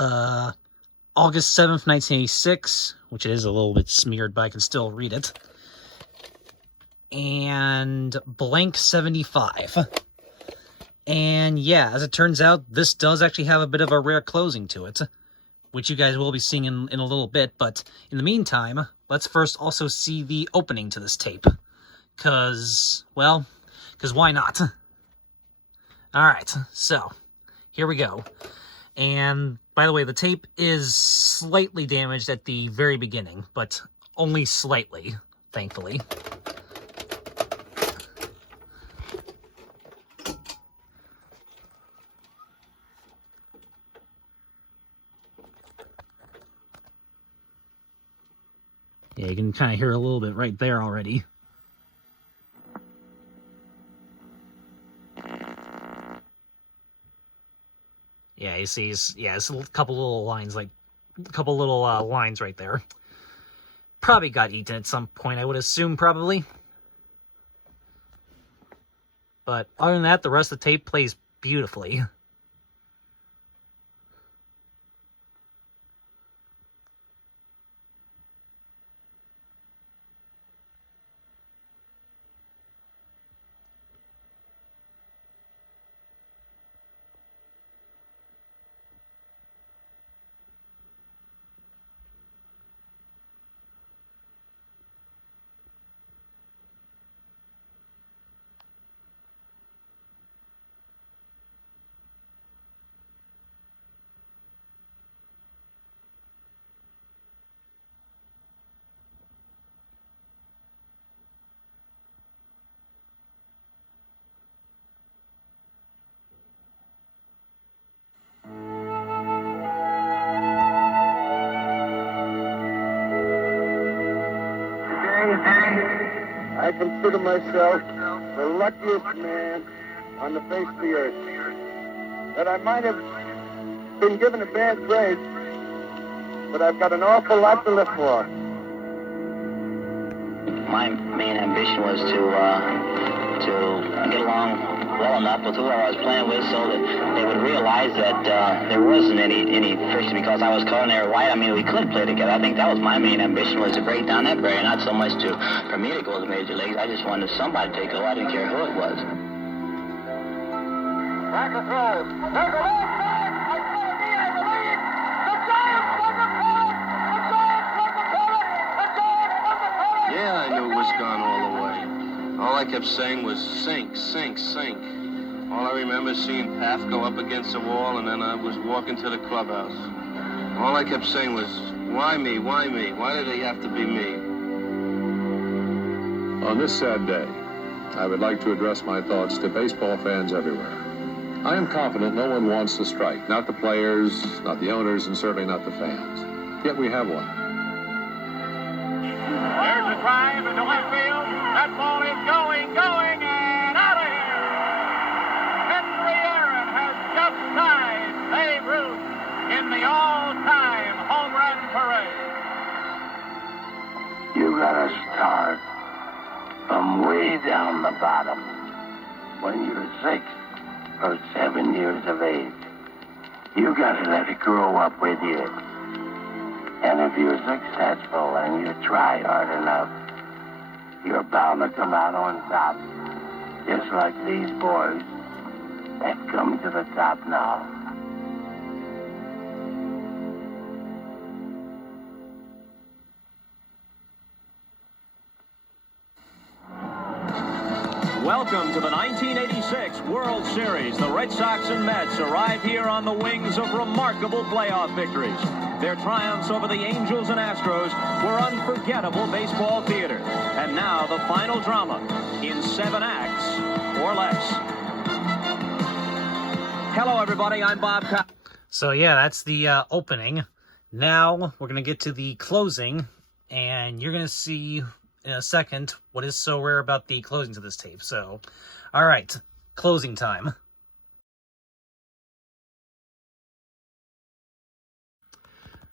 August 7th, 1986, which it is a little bit smeared, but I can still read it. And blank 75. And yeah, as it turns out, this does actually have a bit of a rare closing to it, which you guys will be seeing in a little bit. But in the meantime, let's first also see the opening to this tape. Because why not? Alright, so, here we go. And, by the way, the tape is slightly damaged at the very beginning, but only slightly, thankfully. Yeah, you can kind of hear a little bit right there already. Yeah, you see, it's a couple little lines, lines right there. Probably got eaten at some point, I would assume, probably. But other than that, the rest of the tape plays beautifully. I consider myself the luckiest man on the face of the earth. That I might have been given a bad grade, but I've got an awful lot to live for. My main ambition was to get along well enough with whoever I was playing with so that they would realize that there wasn't any friction because I was color and they were white. I mean, we could play together. I think that was my main ambition, was to break down that barrier, not so much for me to go to the major leagues. I just wanted somebody to take over. I didn't care who it was. Back to throw. There's a left back. I believe. The Giants won the pennant. The Giants won the pennant. The Giants won the pennant. Yeah, I knew it was gone all the way. All I kept saying was sink, sink, sink. All I remember is seeing Path go up against the wall, and then I was walking to the clubhouse. All I kept saying was, why me, why me? Why did it have to be me? On this sad day, I would like to address my thoughts to baseball fans everywhere. I am confident no one wants to strike, not the players, not the owners, and certainly not the fans. Yet we have one. There's a drive into left field. That ball is going, and out of here. Henry Aaron has just tied Babe Ruth in the all-time home run parade. You gotta start from way down the bottom when you're 6 or 7 years of age. You gotta let it grow up with you. And if you're successful and you try hard enough, you're bound to come out on top, just like these boys have come to the top now. Welcome to the 1986 World Series. The Red Sox and Mets arrive here on the wings of remarkable playoff victories. Their triumphs over the Angels and Astros were unforgettable baseball theater. And now the final drama in 7 acts or less. Hello, everybody. I'm Bob Cobb. So yeah, that's the opening. Now we're going to get to the closing, and you're going to see in a second what is so rare about the closing to this tape. So, alright, closing time.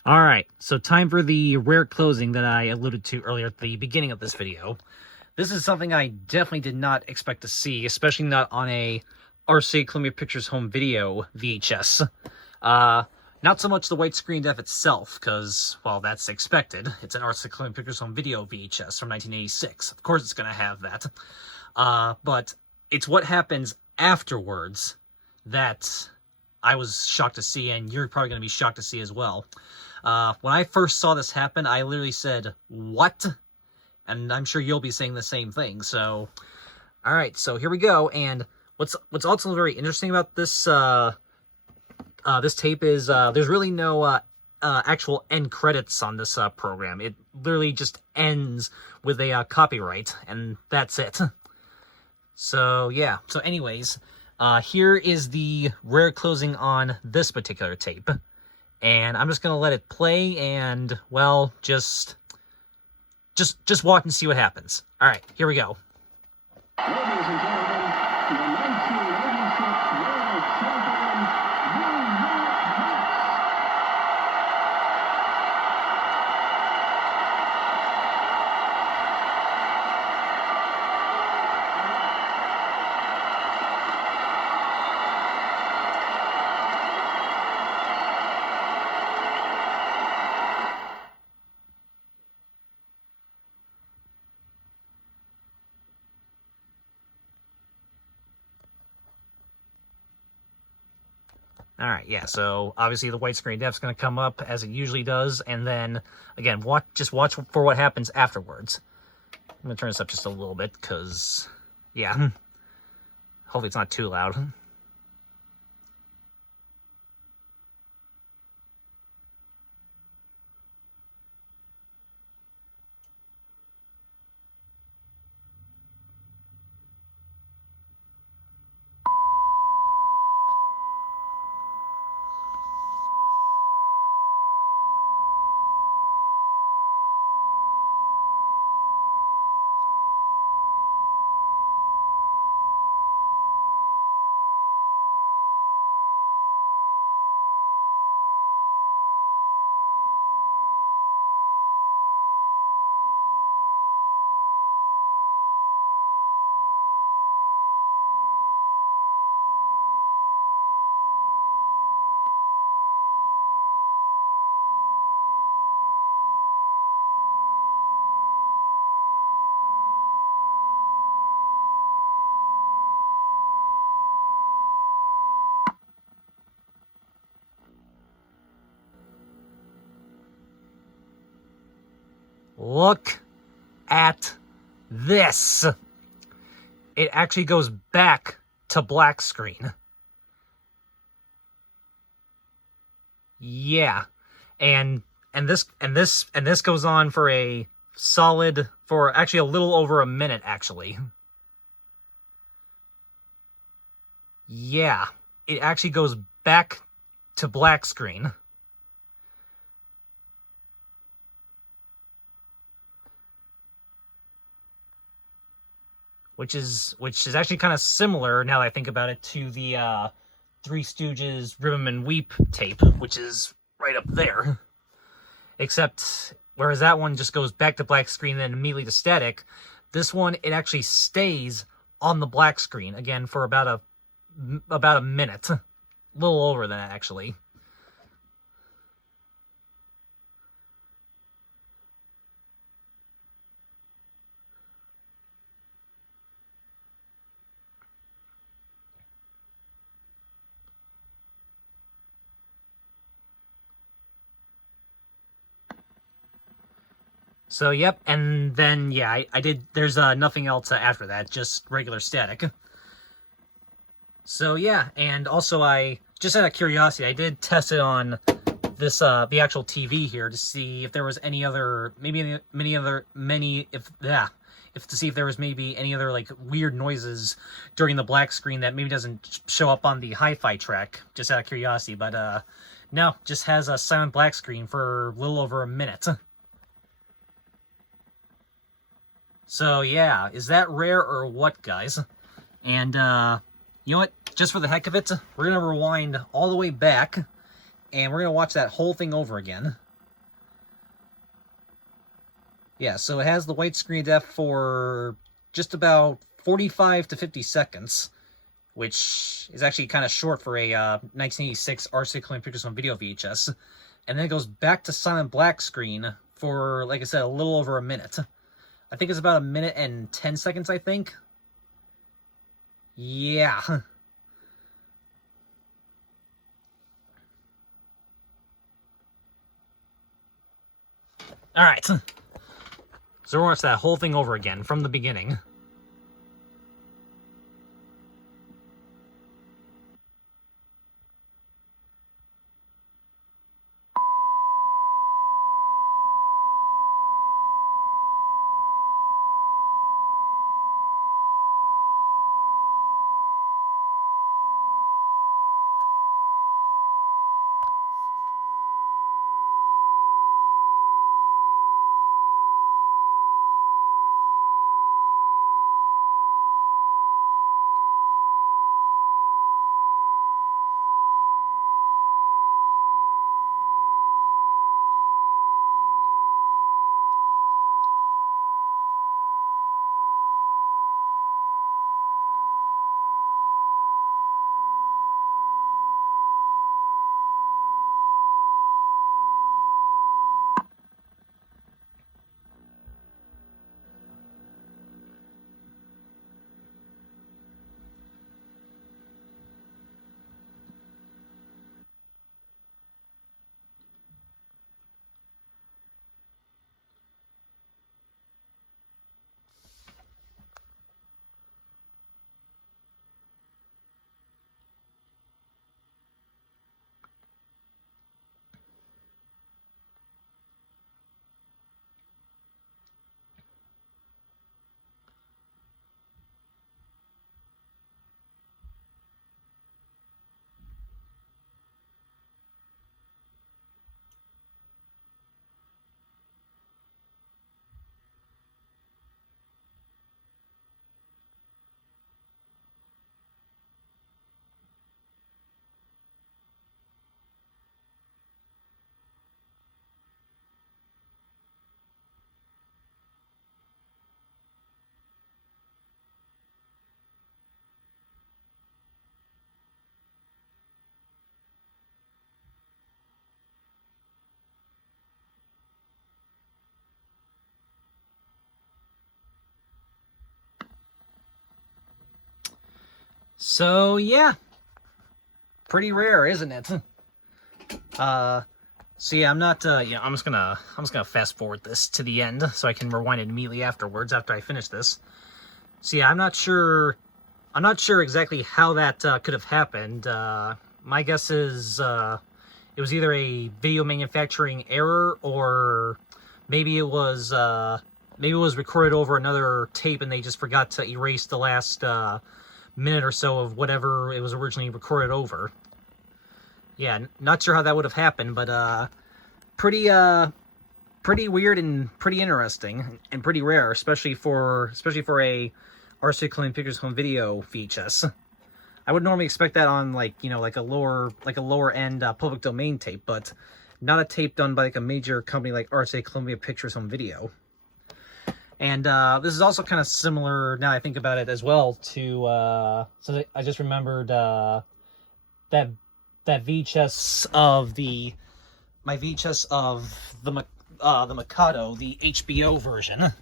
Alright, so time for the rare closing that I alluded to earlier at the beginning of this video. This is something I definitely did not expect to see, especially not on a RCA Columbia Pictures Home Video VHS. Not so much the widescreen def itself, because, well, that's expected. It's an Arts Acclaimed Pictures Home Video VHS from 1986. Of course it's going to have that. But it's what happens afterwards that I was shocked to see, and you're probably going to be shocked to see as well. When I first saw this happen, I literally said, "What?" And I'm sure you'll be saying the same thing. So, all right, so here we go. And what's also very interesting about this this tape is there's really no actual end credits on this program. It literally just ends with a copyright, and that's it. So yeah. So anyways, here is the rare closing on this particular tape, and I'm just gonna let it play, and well, just watch and see what happens. All right, here we go. Ladies and gentlemen, the 1986 World Champion, New York Knicks. All right, yeah, so obviously the widescreen def's going to come up as it usually does, and then, again, just watch for what happens afterwards. I'm going to turn this up just a little bit, because, yeah, hopefully it's not too loud. Look at this. It actually goes back to black screen. Yeah. And this goes on for a solid, for actually a little over a minute, actually. Yeah. It actually goes back to black screen. Which is actually kind of similar, now that I think about it, to the Three Stooges Rhythm and Weep tape, which is right up there. Except, whereas that one just goes back to black screen and then immediately to static, this one, it actually stays on the black screen, again, for about a minute. A little over that, actually. So, yep, and then, yeah, I did, there's nothing else after that, just regular static. So, yeah, and also just out of curiosity, I did test it on this, the actual TV here to see if there was any other, maybe to see if there was maybe any other, like, weird noises during the black screen that maybe doesn't show up on the hi-fi track, just out of curiosity, but, no, just has a silent black screen for a little over a minute. So, yeah, is that rare or what, guys? And, you know what? Just for the heck of it, we're going to rewind all the way back, and we're going to watch that whole thing over again. Yeah, so it has the widescreen def for just about 45 to 50 seconds, which is actually kind of short for a 1986 RCA Columbia Pictures Home Video VHS. And then it goes back to silent black screen for, like I said, a little over a minute. I think it's about 1 minute and 10 seconds, I think. Yeah. Alright. So we'll watch that whole thing over again from the beginning. So yeah, pretty rare, isn't it? So yeah, I'm not. Yeah, I'm just gonna fast forward this to the end so I can rewind it immediately afterwards after I finish this. So yeah, I'm not sure exactly how that could have happened. My guess is it was either a video manufacturing error, or maybe it was recorded over another tape and they just forgot to erase the last minute or so of whatever it was originally recorded over. Yeah, not sure how that would have happened, but pretty weird and pretty interesting and pretty rare, especially for a RCA Columbia Pictures Home Video VHS. I would normally expect that on like a lower end public domain tape, but not a tape done by like a major company like RCA Columbia Pictures Home Video. And this is also kind of similar, now I think about it as well, to so I just remembered that VHS of the Mikado, the HBO version.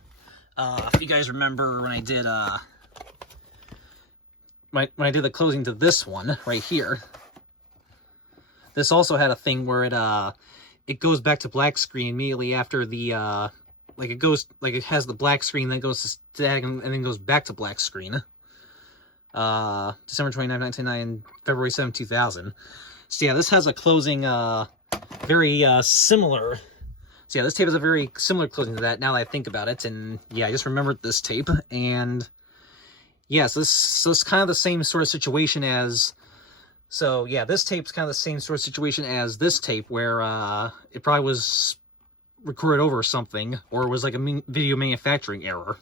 If you guys remember when I did when I did the closing to this one right here, this also had a thing where it goes back to black screen immediately after the it has the black screen, then goes to static, and then goes back to black screen. December 29, 1999, February 7, 2000. So yeah, this has a closing very similar. So yeah, this tape has a very similar closing to that, now that I think about it. And yeah, I just remembered this tape. And yeah, so it's kind of the same sort of situation as... So yeah, this tape's kind of the same sort of situation as this tape, where it probably was recorded over something, or it was like a video manufacturing error.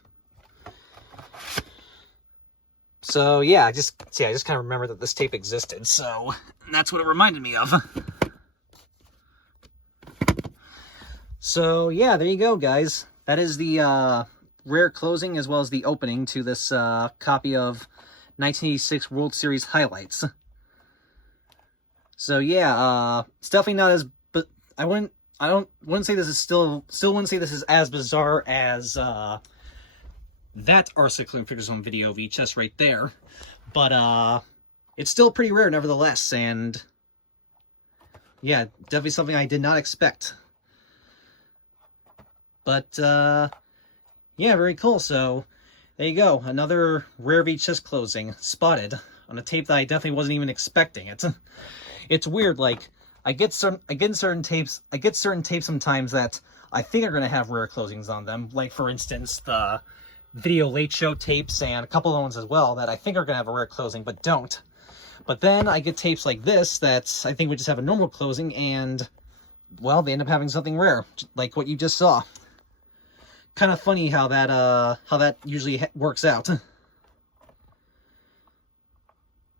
So yeah, I just kind of remember that this tape existed, so that's what it reminded me of. So yeah, there you go, guys. That is the rare closing as well as the opening to this copy of 1986 World Series highlights. So yeah, it's definitely not as, but I wouldn't say this is still wouldn't say this is as bizarre as that Arctic Pictures Home Video VHS right there, but it's still pretty rare nevertheless, and yeah, definitely something I did not expect. But yeah, very cool. So there you go, another rare VHS closing spotted on a tape that I definitely wasn't even expecting. It's weird, like I get certain tapes sometimes that I think are going to have rare closings on them. Like for instance, the Video Late Show tapes and a couple of ones as well that I think are going to have a rare closing but don't. But then I get tapes like this that I think would just have a normal closing, and well, they end up having something rare, like what you just saw. Kind of funny how that usually works out.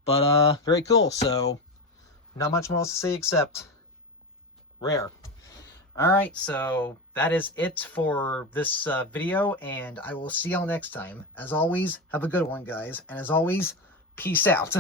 But very cool. So not much more else to say except rare. Alright, so that is it for this video, and I will see y'all next time. As always, have a good one, guys. And as always, peace out.